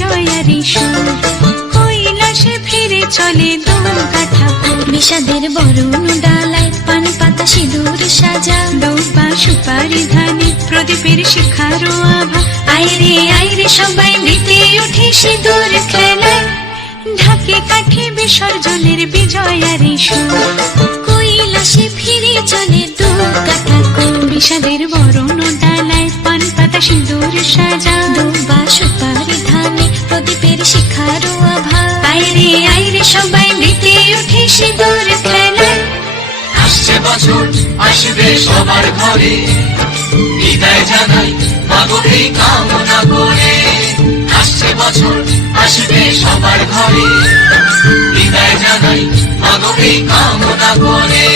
বিজয়ারি সুর, কৈলাসে ফিরে চলে দুর্গাঠা। বিষাদের বরণ ডালায় পান পাতা সিঁদুর সাজা, দৌপা সুপারি ধানে প্রদীপের শিখারো আভা। আইরে সবাই মেতে উঠে সিঁদুর খেলায়, ঢাকে কাঠে বিসর্জনের বিজয়ারি সুর, কৈলাসে ফিরে চলে দুর্গাঠা। বিষাদের বরণ ডালায় পান পাতা সিঁদুর সাজা, দৌপা সুপারি ধানে প্রদীপের শিখারো আভা। আইরে সবাই মেতে উঠে সিঁদুর খেলায়। আসছে বছর আসবে সবার ঘরে, বিদায় জানাই মাগো এই কামনা করে। আসছে বছর আসবে সবার ঘরে, বিদায় জানাই মাগো এই কামনা করে।